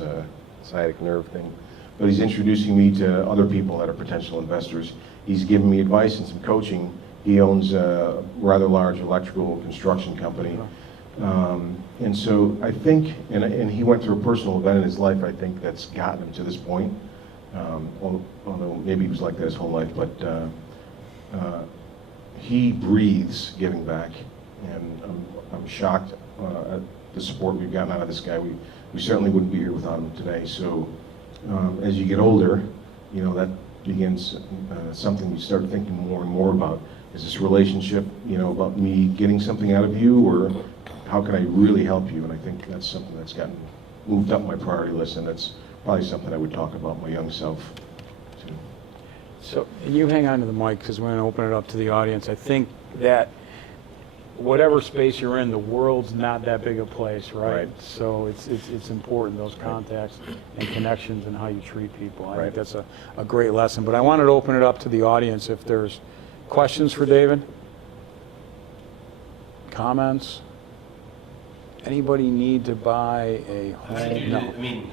sciatic nerve thing, but he's introducing me to other people that are potential investors. He's giving me advice and some coaching. He owns a rather large electrical construction company. And so I think, and he went through a personal event in his life, I think, that's gotten him to this point. Although maybe he was like that his whole life, but he breathes giving back. And I'm shocked at the support we've gotten out of this guy. We certainly wouldn't be here without him today. So as you get older, that begins something you start thinking more and more about. Is this relationship, about me getting something out of you, or how can I really help you? And I think that's something that's gotten moved up my priority list, and that's probably something I would talk about my young self too. So you hang on to the mic because we're going to open it up to the audience. I think that whatever space you're in, the world's not that big a place, right? So it's important, those contacts and connections and how you treat people. I think that's a great lesson. But I wanted to open it up to the audience if there's questions for David? Comments? Anybody need to buy a home?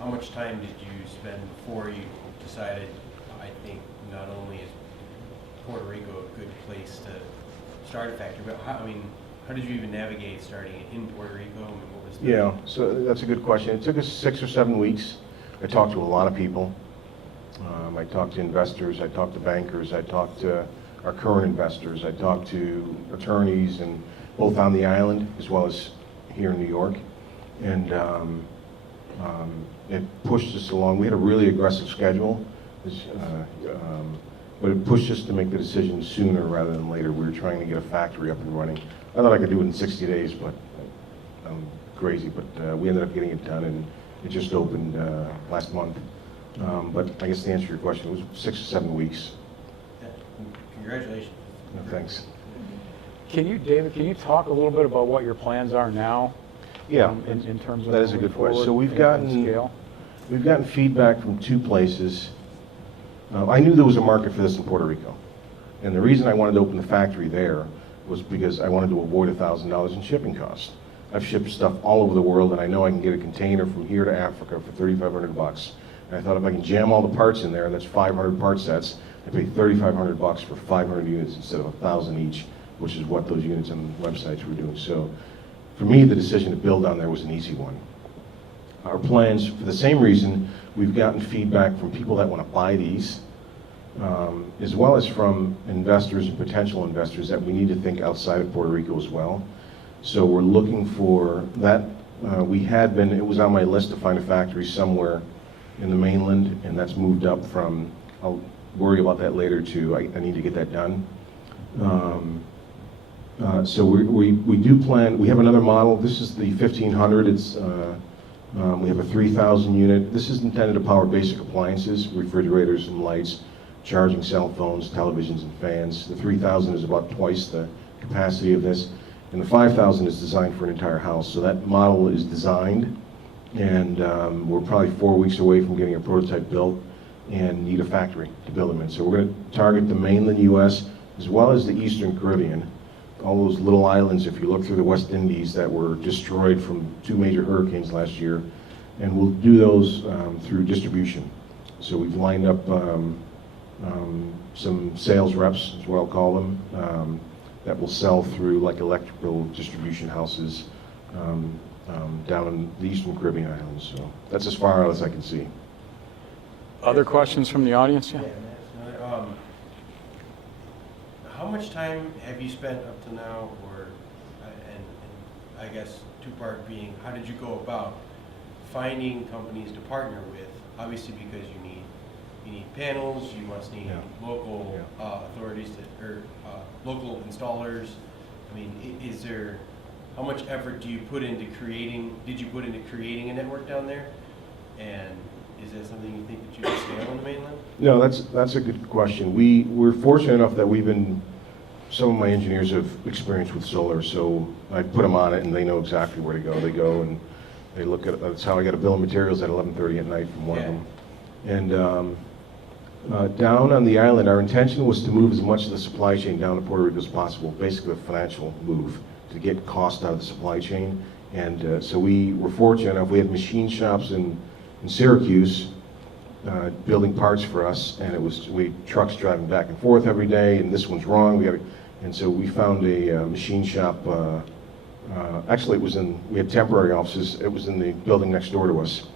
How much time did you spend before you decided, I think not only is Puerto Rico a good place to start a factory, but how did you even navigate starting it in Puerto Rico? What was so that's a good question. It took us 6 or 7 weeks. I talked to a lot of people. I talked to investors, I talked to bankers, I talked to our current investors, I talked to attorneys, and both on the island as well as here in New York. And it pushed us along. We had a really aggressive schedule, but it pushed us to make the decision sooner rather than later. We were trying to get a factory up and running. I thought I could do it in 60 days, but I'm crazy. But we ended up getting it done, and it just opened last month. But I guess to answer your question, it was 6 or 7 weeks. Yeah. Congratulations. No, thanks. David, can you talk a little bit about what your plans are now? Yeah, In terms of that is a moving good question. forward So we've and scale? gotten feedback from 2 places. I knew there was a market for this in Puerto Rico, and the reason I wanted to open the factory there was because I wanted to avoid $1,000 in shipping costs. I've shipped stuff all over the world, and I know I can get a container from here to Africa for $3,500. And I thought if I can jam all the parts in there, and that's 500 part sets, I pay $3,500 for 500 units instead of 1,000 each, which is what those units on the websites were doing. So for me, the decision to build down there was an easy one. Our plans, for the same reason, we've gotten feedback from people that want to buy these, as well as from investors and potential investors that we need to think outside of Puerto Rico as well. So we're looking for that. It was on my list to find a factory somewhere in the mainland, and that's moved up from, I'll worry about that later, to I need to get that done. So we do plan, we have another model. This is the 1500. We have a 3,000 unit. This is intended to power basic appliances, refrigerators and lights, charging cell phones, televisions and fans. The 3,000 is about twice the capacity of this. And the 5,000 is designed for an entire house. So that model is designed, and we're probably 4 weeks away from getting a prototype built and need a factory to build them in. So we're going to target the mainland US as well as the Eastern Caribbean. All those little islands, if you look through the West Indies, that were destroyed from 2 major hurricanes last year. And we'll do those through distribution. So we've lined up some sales reps, is what I'll call them, that will sell through like electrical distribution houses down in the Eastern Caribbean islands. So that's as far out as I can see. Other questions from the audience? Yeah. How much time have you spent up to now, or, and I guess 2-part being, how did you go about finding companies to partner with? Obviously, because you need panels, you must need local authorities or local installers. I mean, how much effort do you put into creating a network down there? And is that something you think that you can scale on the mainland? No, that's a good question. We're fortunate enough that some of my engineers have experience with solar, so I put them on it and they know exactly where to go. They go and they look at it. That's how I got a bill of materials at 11:30 at night from one of them. And down on the island, our intention was to move as much of the supply chain down to Puerto Rico as possible, basically a financial move to get cost out of the supply chain. And so we were fortunate enough, we had machine shops in Syracuse building parts for us, and we had trucks driving back and forth every day, and this one's wrong. And so we found a machine shop. Actually, we had temporary offices. It was in the building next door to us,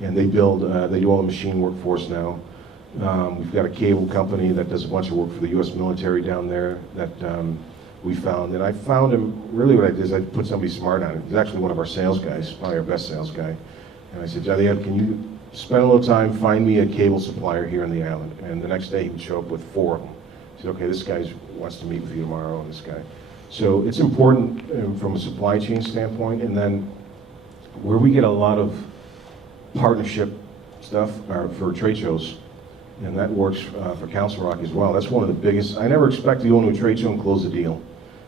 and they do all the machine work for us now. We've got a cable company that does a bunch of work for the U.S. military down there that we found. And I found him, really what I did is I put somebody smart on it. He's actually one of our sales guys, probably our best sales guy. And I said, Jadiel, can you spend a little time, find me a cable supplier here on the island? And the next day he would show up with 4 of them. I said, okay, this guy wants to meet with you tomorrow, and this guy. So it's important from a supply chain standpoint. And then where we get a lot of partnership stuff are for trade shows, and that works for Council Rock as well. That's one of the biggest. I never expect to go into a trade show and close a deal.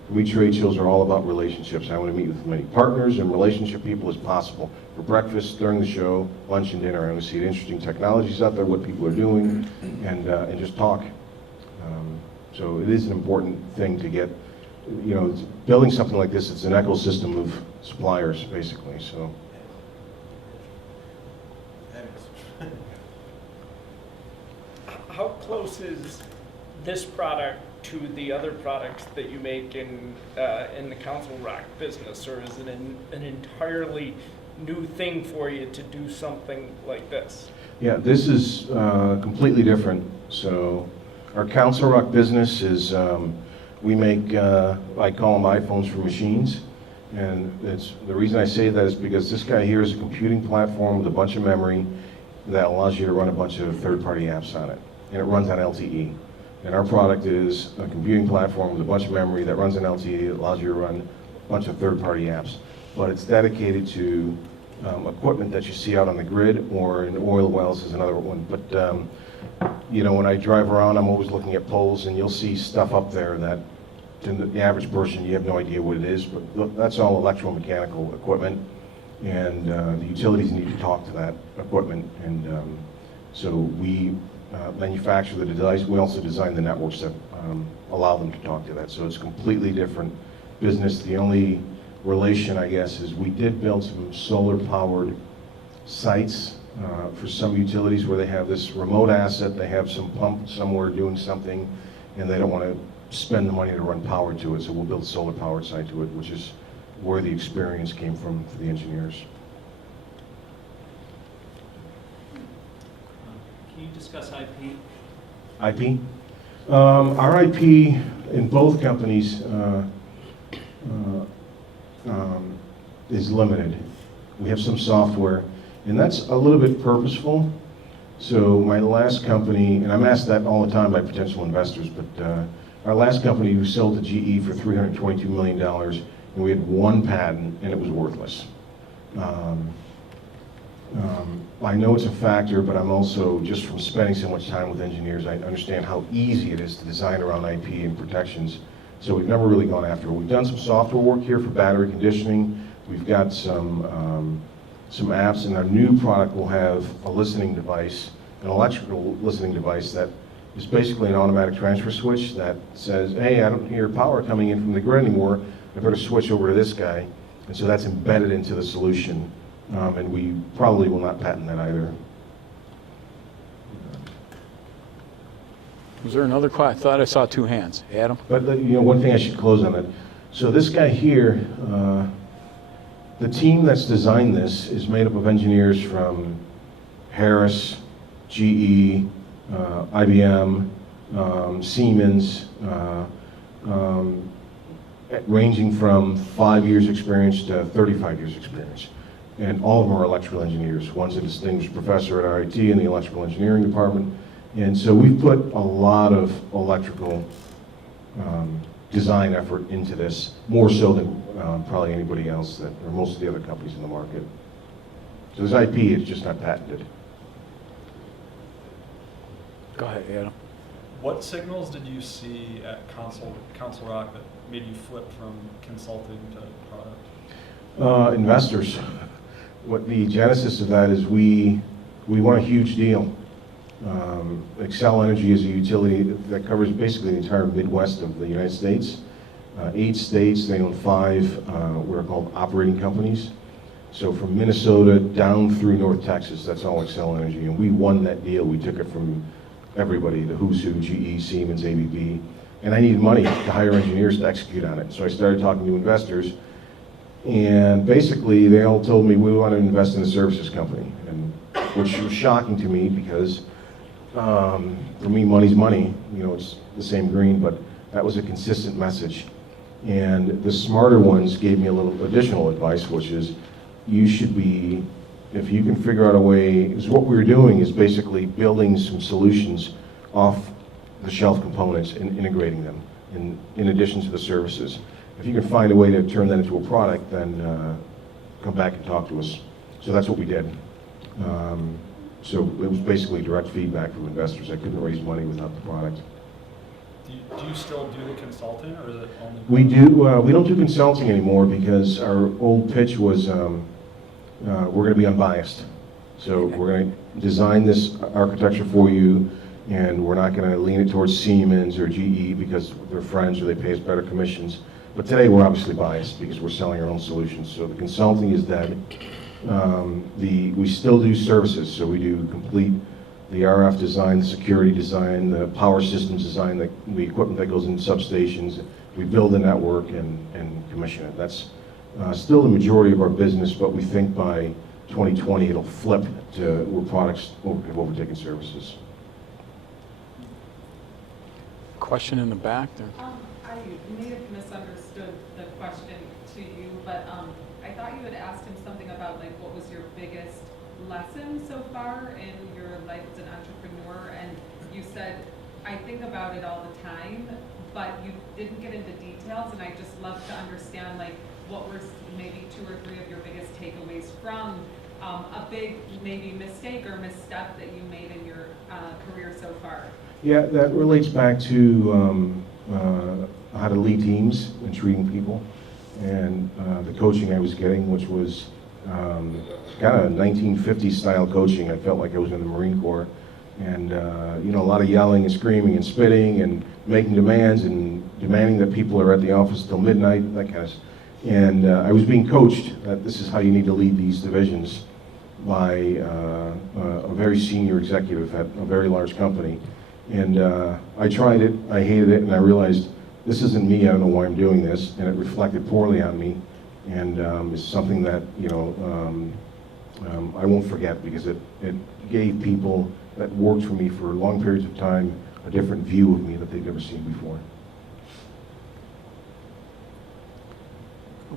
For me, trade shows are all about relationships. I want to meet with as many partners and relationship people as possible. For breakfast, during the show, lunch and dinner, I want to see interesting technologies out there, what people are doing, and just talk. So it is an important thing to get, building something like this, it's an ecosystem of suppliers, basically, so. How close is this product to the other products that you make in the Council Rock business, or is it an entirely new thing for you to do something like this? Yeah, this is completely different. So our Council Rock business is, we make, I call them iPhones for machines. And it's, the reason I say that is because this guy here is a computing platform with a bunch of memory that allows you to run a bunch of third-party apps on it. And it runs on LTE. And our product is a computing platform with a bunch of memory that runs on LTE, that allows you to run a bunch of third-party apps. But it's dedicated to equipment that you see out on the grid, or in oil wells is another one. But you know, when I drive around, I'm always looking at poles, and you'll see stuff up there that to the average person, you have no idea what it is, but that's all electromechanical equipment, and the utilities need to talk to that equipment, and so we manufacture the device. We also design the networks that allow them to talk to that, so it's a completely different business. The only relation, I guess, is we did build some solar-powered sites for some utilities where they have this remote asset, they have some pump somewhere doing something, and they don't want to spend the money to run power to it, so we'll build a solar-powered site to it, which is where the experience came from for the engineers. Can you discuss IP? IP? Our IP in both companies is limited. We have some software, and that's a little bit purposeful. So my last company, and I'm asked that all the time by potential investors, but our last company, we sold to GE for $322 million, and we had one patent, and it was worthless. I know it's a factor, but I'm also, just from spending so much time with engineers, I understand how easy it is to design around IP and protections. So we've never really gone after it. We've done some software work here for battery conditioning. We've got some apps, and our new product will have a listening device, an electrical listening device that is basically an automatic transfer switch that says, hey, I don't hear power coming in from the grid anymore, I better switch over to this guy. And so that's embedded into the solution, and we probably will not patent that either. Was there another question? I thought I saw two hands. Adam? But you know, one thing I should close on that. So this guy here, the team that's designed this is made up of engineers from Harris, GE, IBM, Siemens, ranging from 5 years experience to 35 years experience. And all of them are electrical engineers. One's a distinguished professor at RIT in the electrical engineering department. And so we've put a lot of electrical design effort into this, more so than probably anybody else, that, or most of the other companies in the market. So there's IP, it's just not patented. Go ahead, Adam. What signals did you see at Council Rock that made you flip from consulting to product? Investors. What the genesis of that is, we won a huge deal. Xcel Energy is a utility that covers basically the entire Midwest of the United States. 8 states, they own 5 what are called operating companies. So from Minnesota down through North Texas, that's all Xcel Energy. And we won that deal. We took it from everybody, the who's who, GE, Siemens, ABB. And I needed money to hire engineers to execute on it. So I started talking to investors. And basically, they all told me, we want to invest in a services company. And which was shocking to me because for me, money's money. You know, it's the same green, but that was a consistent message. And the smarter ones gave me a little additional advice, which is you should be, if you can figure out a way, because what we were doing is basically building some solutions off the shelf components and integrating them in addition to the services. If you can find a way to turn that into a product, then come back and talk to us. So that's what we did. So it was basically direct feedback from investors. I couldn't raise money without the product. Do you still do the consulting, or is it only? We do. We don't do consulting anymore because our old pitch was we're going to be unbiased. So we're going to design this architecture for you, and we're not going to lean it towards Siemens or GE because they're friends or they pay us better commissions. But today we're obviously biased because we're selling our own solutions. So the consulting is dead. We still do services, so we do complete the RF design, the security design, the power systems design, the equipment that goes in substations. We build the network and commission it. That's Still the majority of our business, but we think by 2020 it'll flip to where products have overtaken services. Question in the back there. I may have misunderstood the question to you, but I thought you had asked him something about like what was your biggest lesson so far in your life as an entrepreneur, and you said, I think about it all the time, but you didn't get into details, and I just love to understand like what were maybe 2 or 3 of your biggest takeaways from a big maybe mistake or misstep that you made in your career so far. Yeah, that relates back to how to lead teams and treating people, and the coaching I was getting, which was kind of 1950s style coaching. I felt like I was in the Marine Corps, and you know, a lot of yelling and screaming and spitting and making demands and demanding that people are at the office till midnight, that kind of stuff. And I was being coached that this is how you need to lead these divisions by a very senior executive at a very large company. And I tried it, I hated it, and I realized this isn't me, I don't know why I'm doing this, and it reflected poorly on me. And it's something that, you know, I won't forget, because it gave people that worked for me for long periods of time a different view of me that they'd never seen before.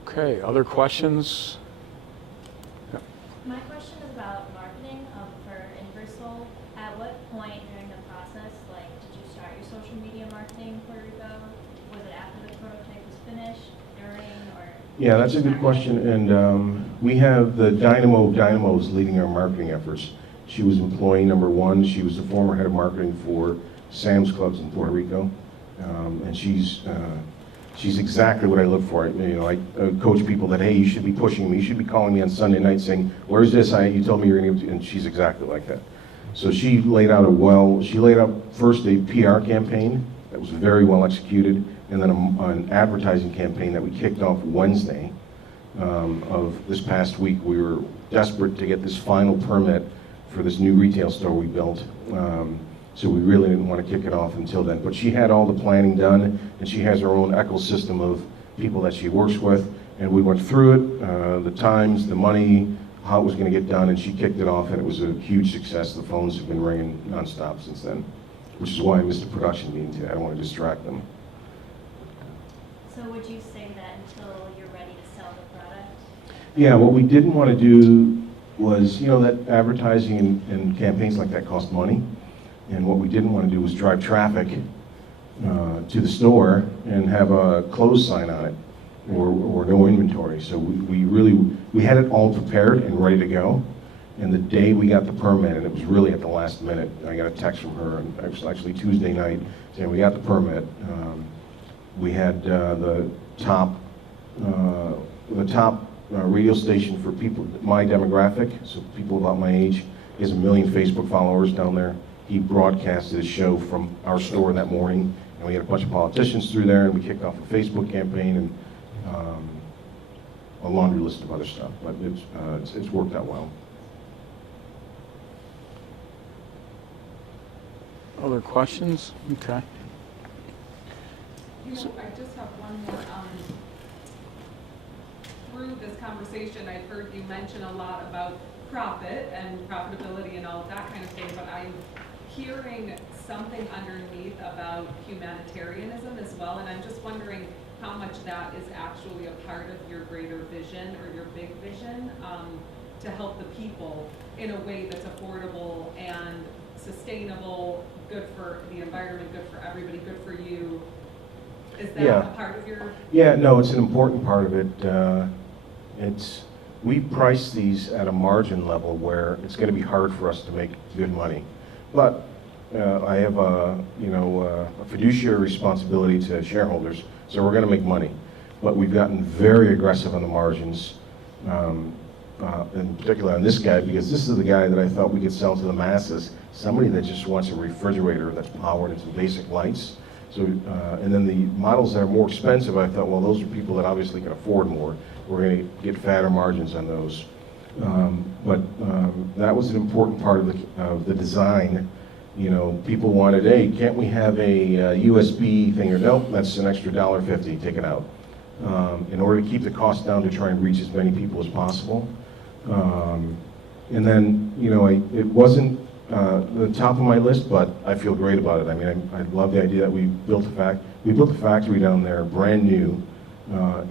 Okay, other questions? My question is about marketing for inverSOL. At what point during the process, like, did you start your social media marketing in Puerto Rico? Was it after the prototype was finished, during, or? Yeah, that's a good question, and we have the Dynamo's leading our marketing efforts. She was employee number 1. She was the former head of marketing for Sam's Clubs in Puerto Rico, and she's exactly what I look for. You know, I coach people that, hey, you should be pushing me. You should be calling me on Sunday night saying, where's this? You told me you're going to, and she's exactly like that. So she laid out first a PR campaign that was very well executed, and then an advertising campaign that we kicked off Wednesday of this past week. We were desperate to get this final permit for this new retail store we built. So we really didn't want to kick it off until then. But she had all the planning done, and she has her own ecosystem of people that she works with. And we went through it, the times, the money, how it was going to get done, and she kicked it off, and it was a huge success. The phones have been ringing nonstop since then, which is why I missed the production meeting today. I don't want to distract them. So would you say that until you're ready to sell the product? Yeah, what we didn't want to do was, you know, that advertising and campaigns like that cost money. And what we didn't want to do was drive traffic to the store and have a close sign on it, or no inventory. So we had it all prepared and ready to go. And the day we got the permit, and it was really at the last minute, I got a text from her, and it was actually Tuesday night, saying we got the permit. We had the top radio station for people my demographic, so people about my age. He has 1 million Facebook followers down there. He broadcasted his show from our store that morning, and we had a bunch of politicians through there, and we kicked off a Facebook campaign and a laundry list of other stuff. But it's worked out well. Other questions? Okay. You know, I just have one more. Through this conversation, I've heard you mention a lot about profit and profitability and all of that kind of thing, but I'm hearing something underneath about humanitarianism as well, and I'm just wondering how much that is actually a part of your greater vision or your big vision to help the people in a way that's affordable and sustainable, good for the environment, good for everybody, good for you. Is that a part of your? Yeah, no, it's an important part of it. We price these at a margin level where it's going to be hard for us to make good money. But I have a fiduciary responsibility to shareholders, so we're going to make money. But we've gotten very aggressive on the margins, in particular on this guy, because this is the guy that I thought we could sell to the masses, somebody that just wants a refrigerator that's powered into basic lights. So, and then the models that are more expensive, I thought, well, those are people that obviously can afford more. We're going to get fatter margins on those. But that was an important part of the design. You know, people wanted, hey, can't we have a USB thing? Or nope, that's an extra $1.50, take it out. in order to keep the cost down to try and reach as many people as possible. And then, you know, it wasn't the top of my list, but I feel great about it. I mean, I love the idea that we built a factory down there, brand new,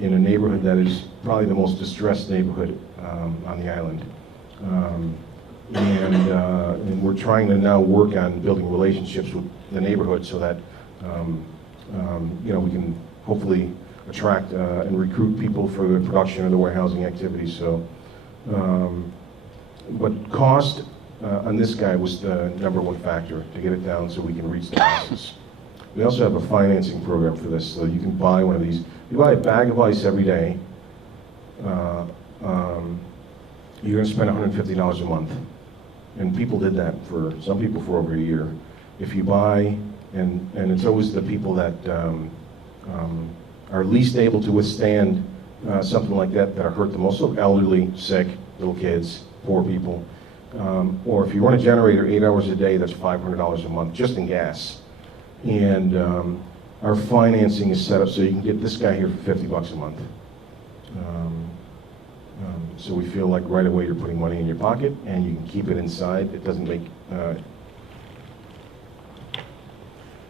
in a neighborhood that is probably the most distressed neighborhood on the island. And we're trying to now work on building relationships with the neighborhood so that you know, we can hopefully attract and recruit people for the production of the warehousing activities. So, but cost on this guy was the #1 factor to get it down so we can reach the masses. We also have a financing program for this, so you can buy one of these. You buy a bag of ice every day, you're going to spend $150 a month. And people did that for, some people for over a year. If you buy, and it's always the people that are least able to withstand something like that that are hurt the most, so elderly, sick, little kids, poor people. Or if you run a generator 8 hours a day, that's $500 a month just in gas. And our financing is set up so you can get this guy here for $50 a month. So we feel like right away you're putting money in your pocket and you can keep it inside. It doesn't make,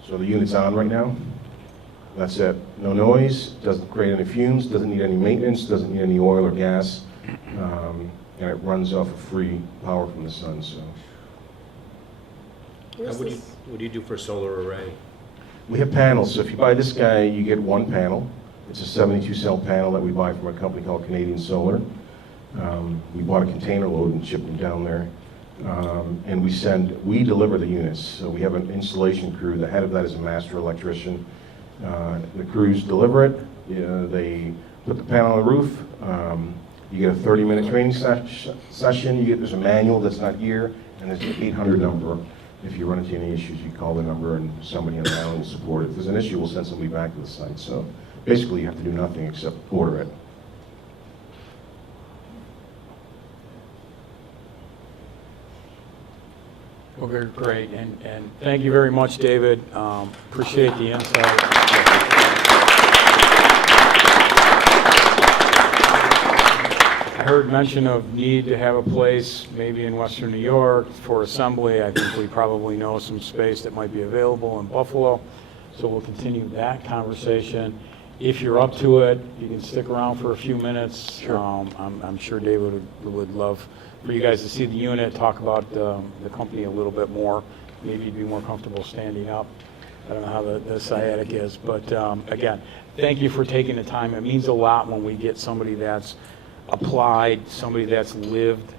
so the unit's on right now. That's it. No noise, doesn't create any fumes, doesn't need any maintenance, doesn't need any oil or gas. And it runs off of free power from the sun, so. What do you do for solar array? We have panels, so if you buy this guy, you get one panel. It's a 72-cell panel that we buy from a company called Canadian Solar. We bought a container load and shipped them down there. And we deliver the units. So we have an installation crew. The head of that is a master electrician. The crews deliver it. They put the panel on the roof. You get a 30-minute training session. There's a manual that's not here, and there's an 800 number. If you run into any issues, you call the number and somebody on the island will support it. If there's an issue, we'll send somebody back to the site. So basically, you have to do nothing except order it. Well, very great, and thank you very much, David. Appreciate the insight. I heard mention of need to have a place maybe in Western New York for assembly. I think we probably know some space that might be available in Buffalo, so we'll continue that conversation. If you're up to it, you can stick around for a few minutes. Sure. I'm sure David would love for you guys to see the unit, talk about the company a little bit more. Maybe you'd be more comfortable standing up. I don't know how the sciatic is, but again, thank you for taking the time. It means a lot when we get somebody that's applied, somebody that's lived,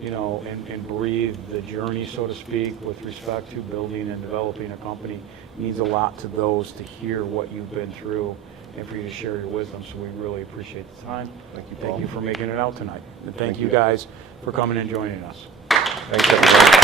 you know, and breathed the journey, so to speak, with respect to building and developing a company. It means a lot to those to hear what you've been through and for you to share your wisdom, so we really appreciate the time. Thank you, Paul. Thank you for making it out tonight. And thank you guys for coming and joining us. Thanks, everybody.